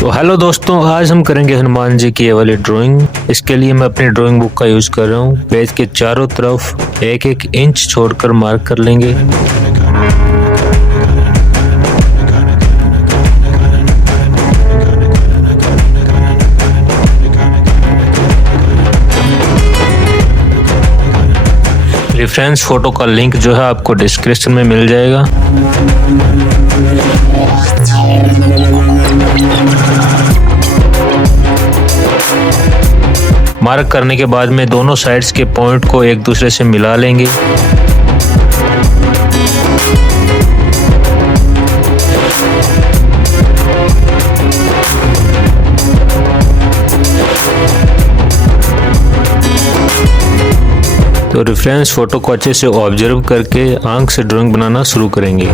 तो हेलो दोस्तों, आज हम करेंगे हनुमान जी की ये वाली ड्राइंग। इसके लिए मैं अपनी ड्राइंग बुक का यूज कर रहा हूँ। पेज के चारों तरफ 1-1 इंच छोड़कर मार्क कर लेंगे। रेफरेंस फोटो का लिंक जो है आपको डिस्क्रिप्शन में मिल जाएगा। मार्क करने के बाद में दोनों साइड्स के पॉइंट को एक दूसरे से मिला लेंगे। तो रेफरेंस फोटो को अच्छे से ऑब्जर्व करके आंख से ड्राइंग बनाना शुरू करेंगे।